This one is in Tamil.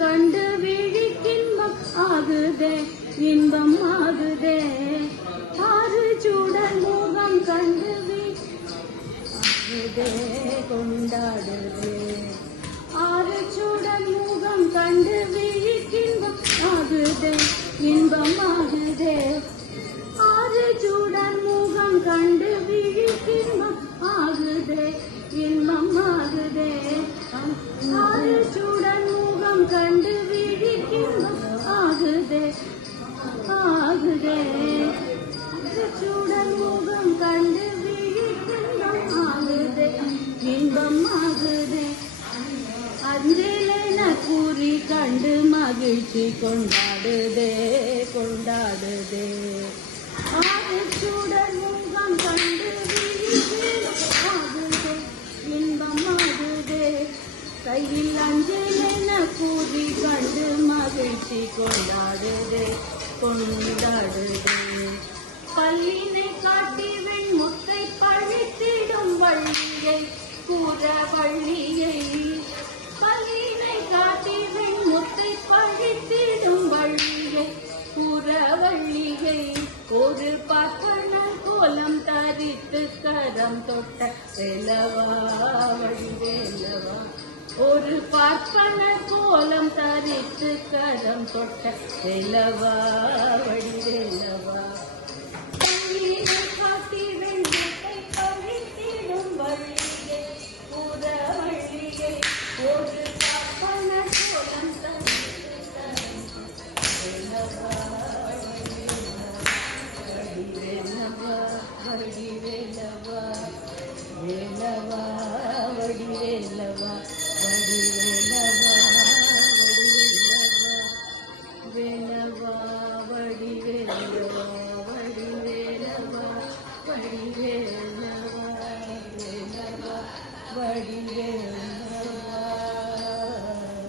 கண்டு விழிக்கின்பம் ஆகுதே இன்பம் ஆகுதே ஆறு சூடல் முகம் கண்டு ஆகுதே கொண்டாடுதே ஆறு சூடல் முகம் கண்டு விழிக்கின்பம் ஆகுதே இன்பம் ஆகுதே ஆறு சூடல் முகம் கண்டு விழிக்கின்பம் ஆகுதே இன்பம் ஆகுதே ஆறு சூடல் முகம் கண்டு விழிக்கின்பம் ஆகுதே ஆகுதே சூடல் முகம் கண்டு விழிக்கின்பம் ஆகுதே இன்பம் ஆகுதே அஞ்சலென கூறி கண்டு மகிழ்ச்சி கொண்டாடுதே கொண்டாடுதே ஆறு சூடல் முகம் கண்டு விழிக்கின்பம் ஆகுதே இன்பம் ஆகுதே கையில் அஞ்சலென கூறி கண்டு மகிழ்ச்சி கொண்டாடுதே கொண்டாடுதே பல்லினை காட்டி வெண்முத்தை பழித்திடும் வள்ளியை கூற வள்ளியை பல்லினை காட்டி வெண்முத்தை பழித்திடும் வள்ளியை கூற வள்ளியை ஒரு பார்ப்பனர் கோலம் தரித்து கரம் தொட்ட வேலவா வழிவேலவா ஒரு பார்ப்பனர் கோலம் தரித்து கரம் தொட்ட வேலவா வழிவேலவா பள்ளியை காட்டி வெண்முத்தை பழித்திடும் வள்ளியை கூற வள்ளியை ஒரு பார்ப்பனர் கோலம் தரித்து கரம் தொட்ட வேலவா வடிவேலவா வேலவா வடிவேலவா வடிவேலவா வடிவேலவா வேலவா வடிவேலவா வடிவேலவா வடிவேலவா வேலவா வடிவேலவா